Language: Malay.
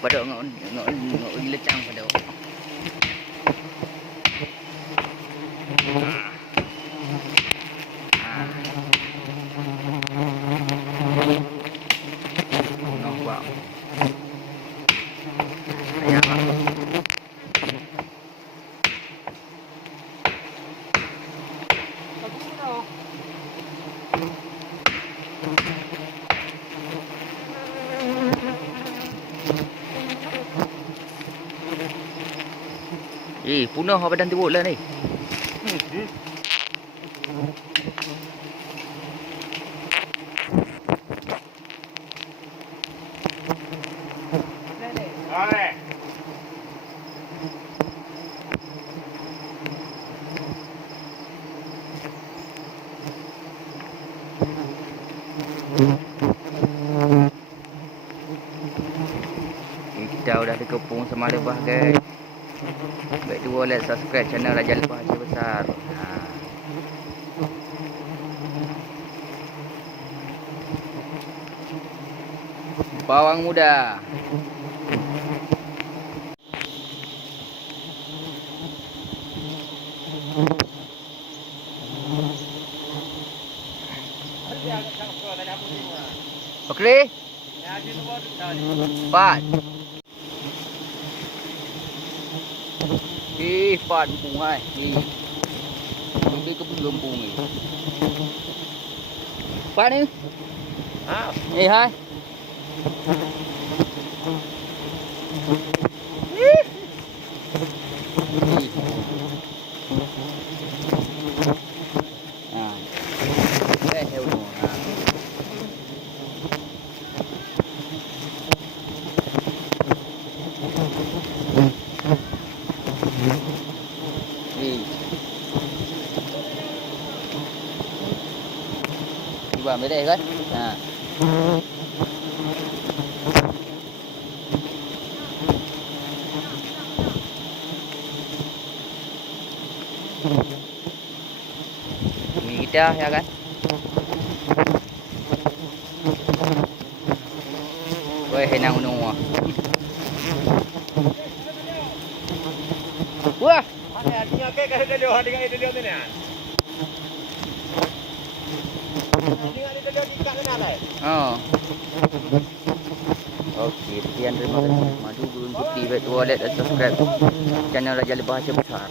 pada ngok lecang pada. Nampak. Ayah. Punah badan tibuk lah ni. Kita udah dikepung sama lebah guys. Baik dua like subscribe channel Raja Lebah Aceh Besar. Bawang muda. Okey. 4. Fat pung hai. Ini ke belum pung ni. Fat ni. Hai. Coba bedek kan? Ini kita ya kan? Woi, henang unung. Wah, ada artinya ke kada dia dengan dia ni ni. Okey, sekian terima kasih. Madu Gurun Putih, like, like dan subscribe channel Raja Lebah Aceh Besar.